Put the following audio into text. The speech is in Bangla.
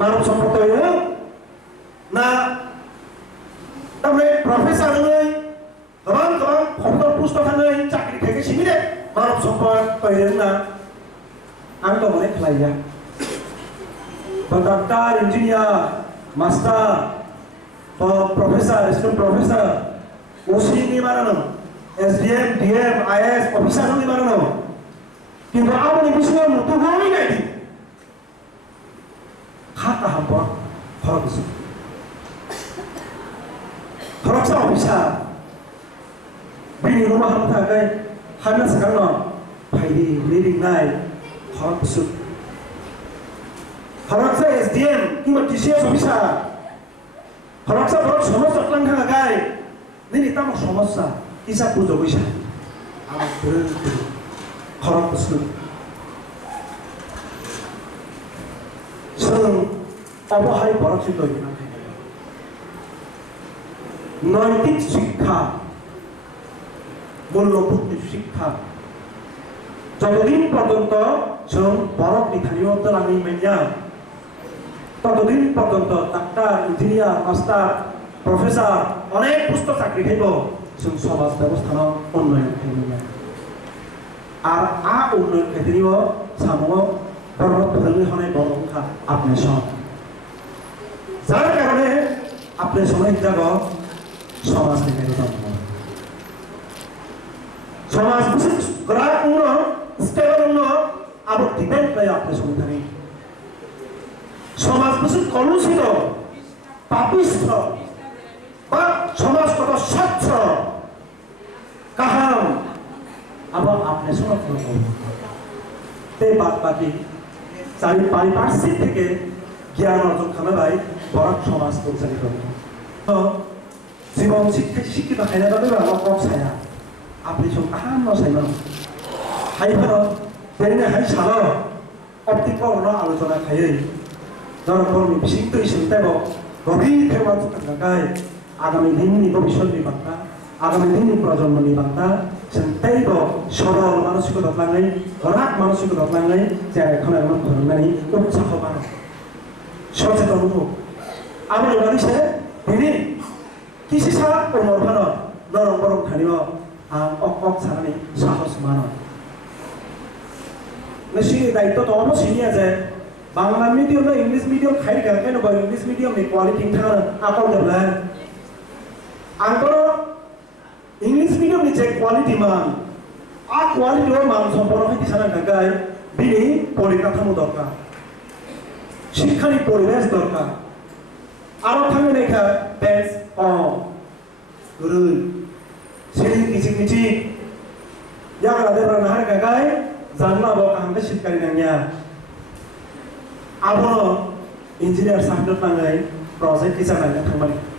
मानव सम्पद ना तारमाने प्रफेसर गोबां फटक पुस्त थाङै चाकरि खायखे सिमिले मानव सम्पद ना आं दमने खालाया doctor engineer master professor student professor OC नि माननो एसडीएम डीएम आईएएस ऑफिसर नि माननो किंतु आबनि बिसिङाव नुथुगोय नायदि खाता हाम्बा फरकसा ऑफिसर बिनि रुमा हाम थाखाय हाना सगांनो फायदि लिडिं नाय फरकसु फरकसा एसडीएम किंवा टीसीएस ऑफिसर फरकसा समस्या लां थाखाय दिनै ताम समस्या किसा पुजो बैसा आं फरकसु जों अबहाय फरकसु दय नैतिक शिक्षा मूल्यबोध शिक्षा যতদিন পর্যন্ত जों बरफ निथानियाव दोलाङै मानिया ततदिन पर्यन्त डाक्टर इंजीनियर मास्टर प्रफेसर अनेक पुस्त चाकरि खाइब जों समाज व्यवस्था उन्नयन खाइब और आ उन्नयन खाइदिनिव सामुआव बरफ फैलि हनाय बरखा आपने सम जार कारणे आपने समय जागो समाज निथानि दं समाज बुसुक ग्रा उन्नो स्टेबल उन्नो आबो डिपेंड लाय आपने समय समाज बुसुक कलुषित पापिष्ठ बा समाज कत स्वच्छ गाहाम आबो आपने समय ते बात बाकी चारि पारिपार्श्विक থেকে জ্ঞান অর্জন খালাবাই বড় সমাজ পরিচালিত জীবন শিক্ষা শিক্ষিত খাইনা বাবে কম ছায়া আপনি সব আহাম নসাইমান হাইফার তেনে হাই সাল অপ্তিকরণ আলোচনা খাইयै জনকর্মী বিশিষ্ট হিসেবে গভীর ফেরত থাকায় আগামী দিননি ভবিষ্যৎনি বার্তা আগামী দিননি প্রজন্মনি বার্তা সেটাইব সরল মানসিকতা লাঙাই রাগ মানসিকতা লাঙাই যে এখন এমন ধরনানি উৎসাহ বাড়ায় সচেতন হোক আমি বাড়িছে দিনে কিসি সারা কোমর ভানো নরম বরম খানিও আম অক সারানি সাহস মানো মেশিনি দায়িত্ব তো অবশ্যই যে বাংলা মিডিয়াম না ইংলিশ মিডিয়াম খাই কেন বা ইংলিশ মিডিয়াম নি কোয়ালিটি থাকা আকল দেবলা আঙ্কর ইংলিশ মিডিয়াম নি যে কোয়ালিটি মান আ কোয়ালিটি ও মান সম্পন্ন হইতে সারা ঢাকায় বিনি পরিকাঠামো দরকার শিক্ষানি পরিবেশ দরকার আরো থামে লেখা বেস অ গুরু সেদিন কিছু কিছু যারা দেবরা নাহার গাগায় জানলা বক আমাদের শিক্ষারি নাঙ্গিয়া আবো ইঞ্জিনিয়ার সাহেব নাঙ্গাই প্রজেক্ট কিসা নাঙ্গা থাকমানি